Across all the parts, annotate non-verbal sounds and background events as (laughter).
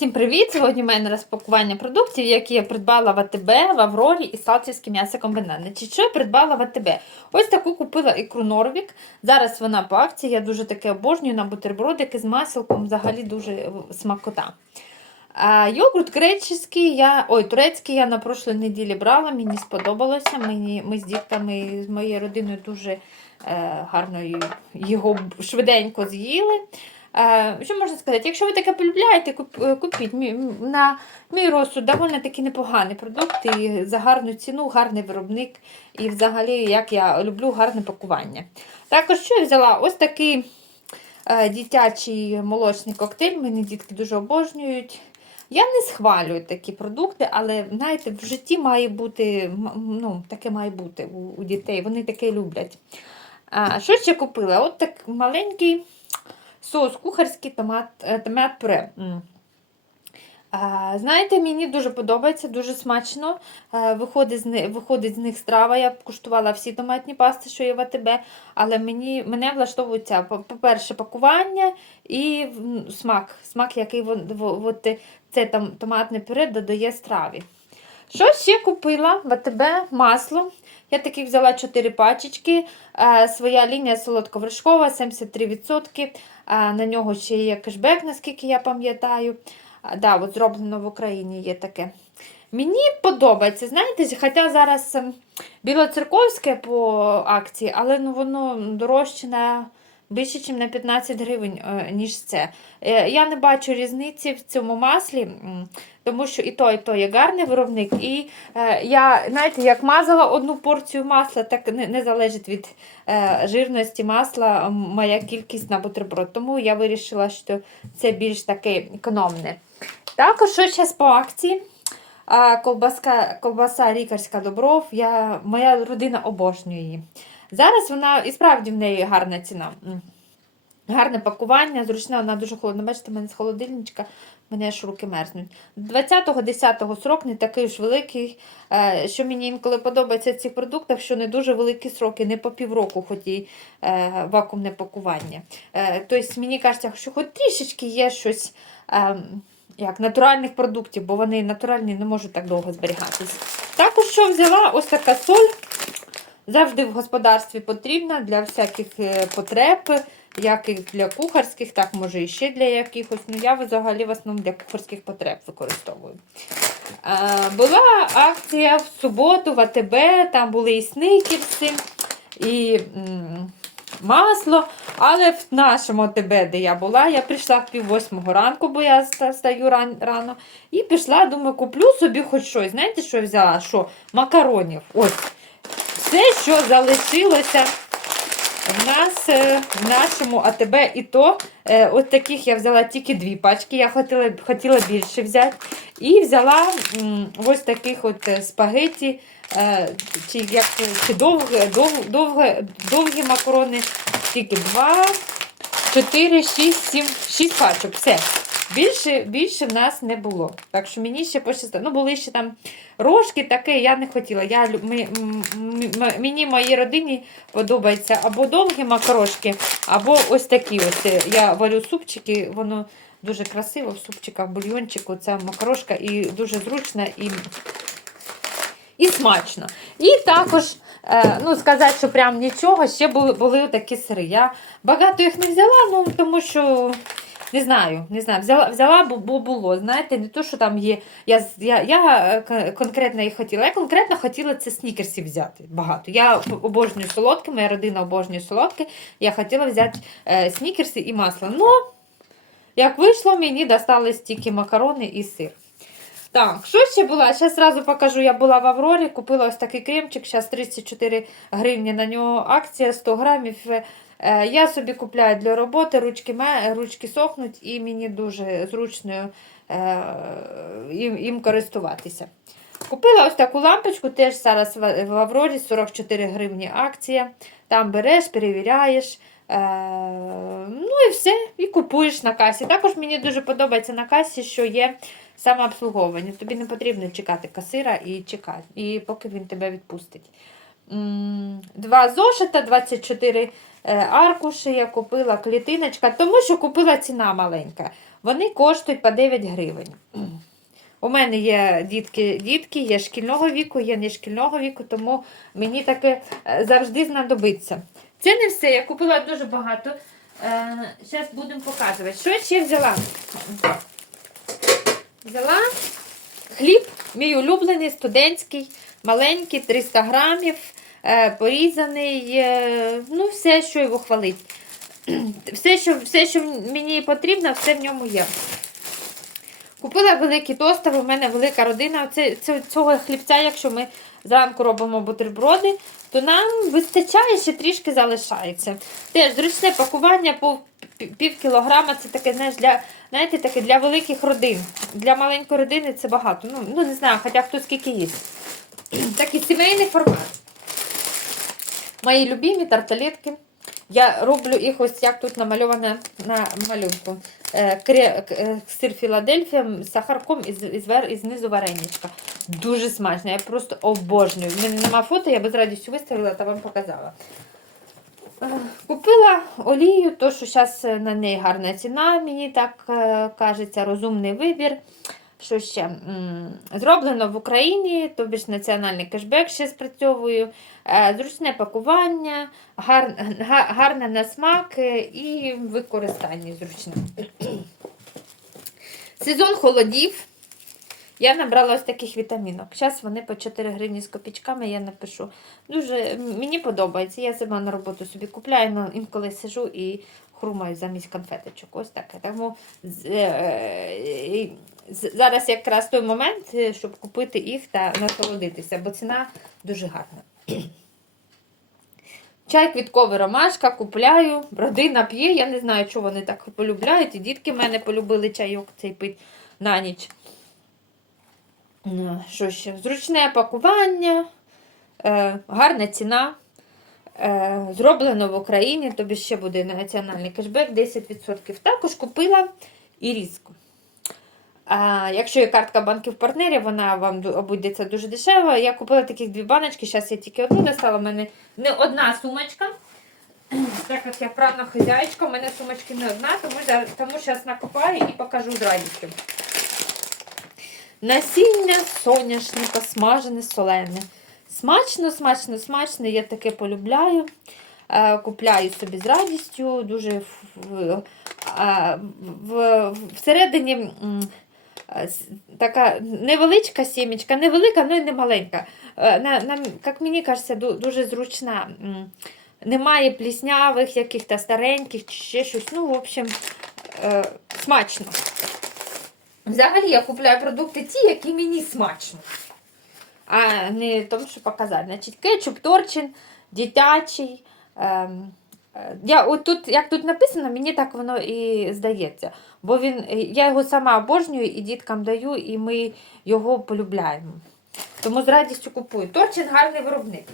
Всім привіт! Сьогодні в мене розпакування продуктів, які я придбала в АТБ, в Аврорі і Салтівський м'ясокомбінат. Значить, Що я придбала в АТБ? Ось таку купила ікру Норвік. Зараз вона по акції, я дуже таке обожнюю на бутербродики з маселком, взагалі дуже смакота. А, йогурт греческий, я, ой, турецький я на прошлій неділі брала, мені сподобалося. Мені, ми з дітками, з моєю родиною дуже е, гарно його швиденько з'їли. Е, що можна сказати? Якщо ви таке полюбляєте, е, купіть. На мій розсуд доволі таки непоганий продукт і за гарну ціну, гарний виробник. І взагалі, як я люблю, гарне пакування. Також що я взяла? Ось такий е, дитячий молочний коктейль. Мене дітки дуже обожнюють. Я не схвалюю такі продукти, але знаєте, в житті має бути, ну, таке має бути у дітей. Вони таке люблять. А, що ще купила? От так маленький соус кухарський томат, е, томат пюре. Знаєте, мені дуже подобається, дуже смачно. Е, Виходить з, ни- виходить з них страва. Я куштувала всі томатні пасти, що є в АТБ, але мені, мене влаштовує ця, по- по-перше, пакування і смак, смак, який от, е, це там, томатне пюре додає страві. Що ще купила в АТБ масло. Я таки взяла 4 пачечки. Е, своя лінія солодковершкова, 73%. Е, на нього ще є кешбек, наскільки я пам'ятаю. А, да, от зроблено в Україні є таке. Мені подобається, знаєте, хоча зараз ем, білоцерковське по акції, але ну, воно дорожче на більше, ніж на 15 гривень, е, ніж це. Е, Я не бачу різниці в цьому маслі, тому що і то, і то є гарний виробник. І е, я, знаєте, як мазала одну порцію масла, так не, залежить від жирності масла моя кількість на бутерброд. Тому я вирішила, що це більш таке економне. Також що зараз по акції. А, ковбаска, ковбаса лікарська добров. Я, моя родина обожнює її. Зараз вона і справді в неї гарна ціна. Гарне пакування, зручне, вона дуже холодна. Бачите, в мене з холодильничка, мене аж руки мерзнуть. 20-10 срок не такий ж великий. Е, Що мені інколи подобається в цих продуктах, що не дуже великі сроки, не по півроку, хоч і е, вакуумне пакування. Е, Тобто, мені кажеться, що хоч трішечки є щось. ем, як натуральних продуктів, бо вони натуральні не можуть так довго зберігатись. Також що взяла ось така соль. Завжди в господарстві потрібна для всяких е, потреб, як і для кухарських, так може і ще для якихось. Ну, я взагалі в основному для кухарських потреб використовую. Е, була акція в суботу в АТБ, там були і сникерси, і масло. Але в нашому АТБ, де я була, я прийшла в пів восьмого ранку, бо я ста- стаю рано. І пішла, думаю, куплю собі хоч щось. Знаєте, що я взяла? Що? Макаронів. Ось. Все, що залишилося в нас е, в нашому АТБ, і то е, от таких я взяла тільки дві пачки. Я хотіла, хотіла більше взяти. І взяла ось таких от е, спагеті, чи, як, чи довгі, довгі, довгі макарони. Тільки 2, 4, 6, 7, 6 пачок. Все. Більше, більше в нас не було. Так що мені ще пощастило. Ну, були ще там рожки таке, я не хотіла. Я, ми- мені, моїй родині подобається або довгі макарошки, або ось такі. Ось. Я варю супчики, воно дуже красиво в супчиках, бульйончику. Ця макарошка і дуже зручна і, і смачно. І також, е, ну, сказати, що прям нічого, ще були, були такі сири. Я багато їх не взяла, ну, тому що. Не знаю, не знаю. Взяла, взяла бо, було. Знаєте, не то, що там є. Я, я, я е, конкретно їх хотіла. Я конкретно хотіла це снікерсів взяти багато. Я обожнюю солодке, моя родина обожнює солодке. Я хотіла взяти е, снікерси і масло. Ну, як вийшло, мені достались тільки макарони і сир. Так, що ще було? Зараз одразу покажу. Я була в Аврорі, купила ось такий кремчик, зараз 34 гривні на нього акція 100 грамів. Е, Я собі купляю для роботи, ручки, ручки сохнуть і мені дуже зручно е, їм, користуватися. Купила ось таку лампочку, теж зараз в в Аврорі 44 гривні акція. Там береш, перевіряєш. Е, ну і все, і купуєш на касі. Також мені дуже подобається на касі, що є самообслуговування. Тобі не потрібно чекати касира і чекати, і поки він тебе відпустить. Два зошита, 24 е, аркуші, я купила клітиночка, тому що купила ціна маленька. Вони коштують по 9 гривень. У мене є дітки, дітки, є шкільного віку, є не шкільного віку, тому мені таке е, завжди знадобиться. Це не все, я купила дуже багато. Зараз будемо показувати. Що ще взяла? Взяла хліб, мій улюблений, студентський, маленький, 300 грамів, е, порізаний, е, ну, все, що його хвалить. (clears throat) Все, що, все, що мені потрібно, все в ньому є. Купила великий тостер, у мене велика родина. Оце, це, цього хлібця, якщо ми зранку робимо бутерброди, то нам вистачає, ще трішки залишається. Теж зручне пакування по пів кілограма, це таке, знаєш, для, знаєте, таке для великих родин. Для маленької родини це багато. Ну, ну не знаю, хоча хто скільки їсть. (clears throat) Такий сімейний формат. Мої любимі тарталетки. Я роблю їх ось як тут намальоване на малюнку. Е, е, Сир Філадельфія з сахарком і, знизу вареничка. Дуже смачно, я просто обожнюю. В мене нема фото, я би з радістю виставила та вам показала. Е, Купила олію, то що зараз на неї гарна ціна, мені так кажеться, розумний вибір. Що ще? Зроблено в Україні, тобі ж національний кешбек ще спрацьовую. Е, Зручне пакування, гар, га- гарне на смак е, і використання зручне. Сезон холодів. Я набрала ось таких вітамінок. Зараз вони по 4 гривні з копійками, я напишу. Дуже мені подобається. Я сама на роботу собі купляю, але інколи сижу і хрумаю замість конфеточок. Ось таке. Тому е, зараз якраз той момент, е, щоб купити їх та насолодитися, бо ціна дуже гарна. (clears throat) Чай квітковий ромашка, купляю, родина п'є. Я не знаю, чого вони так полюбляють. І дітки в мене полюбили чайок цей пить на ніч. Ну, Що ще? Зручне пакування, е, гарна ціна. Е, зроблено в Україні, тобі ще буде національний кешбек 10%. Також купила і різку. Якщо є картка банків партнерів, вона вам обійдеться дуже дешево. Я купила таких дві баночки, зараз я тільки одну достала. У мене не одна сумочка. (clears throat) Так як я вправна хазяєчка, у мене сумочки не одна, тому, я- тому зараз накопаю і покажу радістю. Насіння соняшника, смажене, солене. Смачно, смачно, смачно, я таке полюбляю. Е, Купляю собі з радістю. Дуже в, в, в, всередині така невеличка сімечка, невелика, але й не маленька. Е, На, на, як мені кажеться, дуже зручна. Немає пліснявих, яких-то стареньких чи ще щось. Ну, в общем, е, смачно. Взагалі я купляю продукти ті, які мені смачно. А не тому, що показати. Значить, кетчуп, торчин, дитячий. Е, я, от тут, як тут написано, мені так воно і здається. Бо він, я його сама обожнюю і діткам даю, і ми його полюбляємо. Тому з радістю купую. Торчин гарний виробник.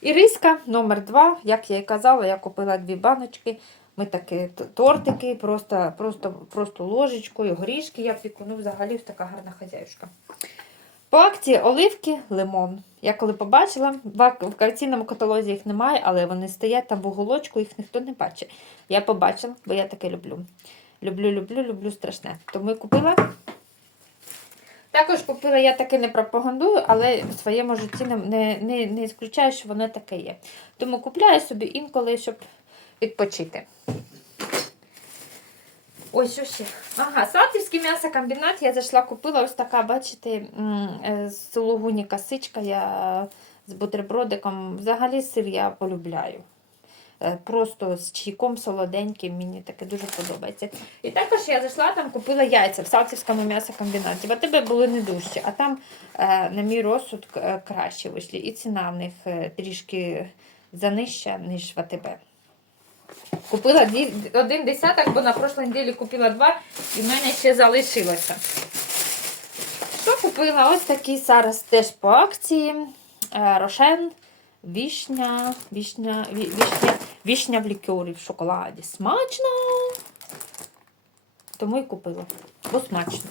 Іриска номер 2 як я і казала, я купила дві баночки. Ми такі тортики, просто, просто, просто ложечкою, горішки я піку. Ну, взагалі така гарна хазяюшка. По акції оливки, лимон. Я коли побачила, в акційному каталозі їх немає, але вони стоять там в уголочку, їх ніхто не бачить. Я побачила, бо я таке люблю. Люблю, люблю, люблю страшне. Тому і купила. Також купила, я таке не пропагандую, але в своєму житті не, не, не, не ісключаю, що воно таке є. Тому купляю собі інколи, щоб відпочити. Ой, що ще? Ага, Салтівський м'ясокомбінат я зайшла, купила ось така, бачите, е, з сулугуні косичка я з бутербродиком. Взагалі сир я полюбляю. Е, Просто з чайком солоденьким, мені таке дуже подобається. І також я зайшла, там купила яйця в Салтівському м'ясокомбінаті. В тебе були не дужчі, а там, е, на мій розсуд, е, краще вийшли. І ціна в них е, трішки занижча, ніж в АТБ. Купила один десяток, бо на прошлій неділі купила два, і в мене ще залишилося. Що купила? Ось такий зараз теж по акції. Е, Рошен, вішня, вішня, вішня, вішня в лікері в шоколаді. Смачно! Тому і купила, бо смачно.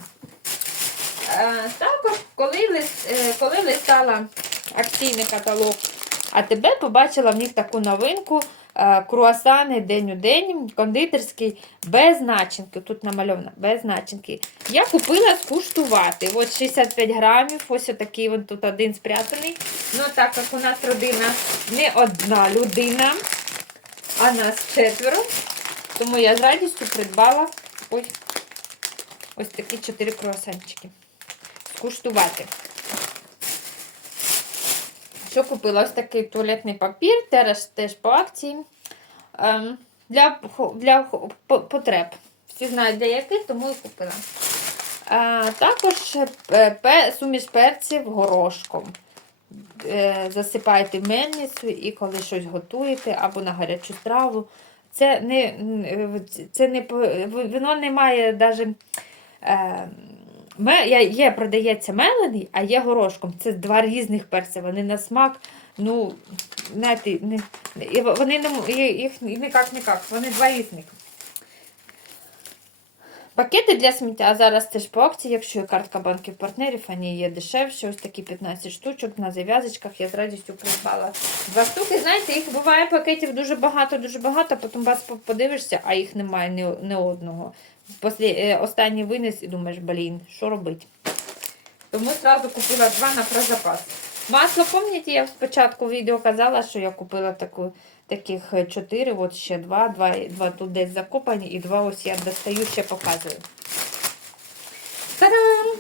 Е, також, коли, е, коли листала акційний каталог АТБ, побачила в них таку новинку круасани день у день, кондитерський, без начинки. Тут намальовано без начинки. Я купила скуштувати. От 65 грамів, ось отакий от тут один спрятаний. Ну, так як у нас родина не одна людина, а нас четверо. Тому я з радістю придбала ой, ось такі 4 круасанчики. Скуштувати. Що купила? Ось такий туалетний папір, теж, теж по акції. Ем, для, для потреб. Всі знають для яких, тому і купила. Е, також е, суміш перців горошком. Е, засипаєте в мельницю і коли щось готуєте або на гарячу страву. Це не, це не воно не має навіть. Є, продається мелений, а є горошком. Це два різних перця. Вони на смак, ну, знаєте, не, вони не, їх ніяк ніяк, вони два різних. Пакети для сміття зараз теж по акції, якщо є картка банків партнерів, вони є дешевші. Ось такі 15 штучок на зав'язочках. Я з радістю придбала два штуки. Знаєте, їх буває пакетів дуже багато, дуже багато, потім вас подивишся, а їх немає ні одного. Е, останній винес і думаєш, блін, що робити? Тому одразу купила два на прозапас. Масло, пам'ятаєте, я спочатку відео казала, що я купила таку, таких чотири, от ще два, два, два тут десь закопані, і два ось я достаю, ще показую. Та-дам!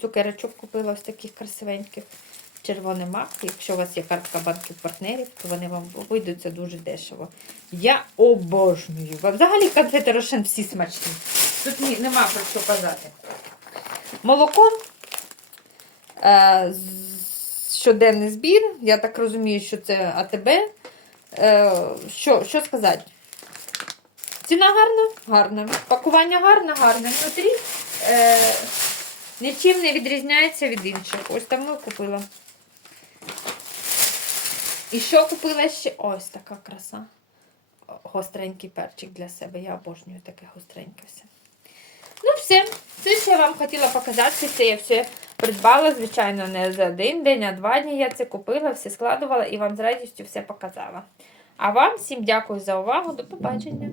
Цукерочок купила ось таких красивеньких. Червоний мак. Якщо у вас є картка банків партнерів, то вони вам вийдуться дуже дешево. Я обожнюю. Взагалі конфети Рошен всі смачні. Тут нема про що казати. Молоко. Е, щоденний збір. Я так розумію, що це АТБ. Е, що, що сказати? Ціна гарна? Гарна. Пакування гарне, гарне. Внутрі е, нічим не відрізняється від інших. Ось там ми купила. І що купила ще? Ось така краса. Гостренький перчик для себе. Я обожнюю таке гостреньке все. Ну, все. Це ще я вам хотіла показати. Це я все придбала, звичайно, не за один день, а два дні я це купила, все складувала і вам з радістю все показала. А вам всім дякую за увагу. До побачення.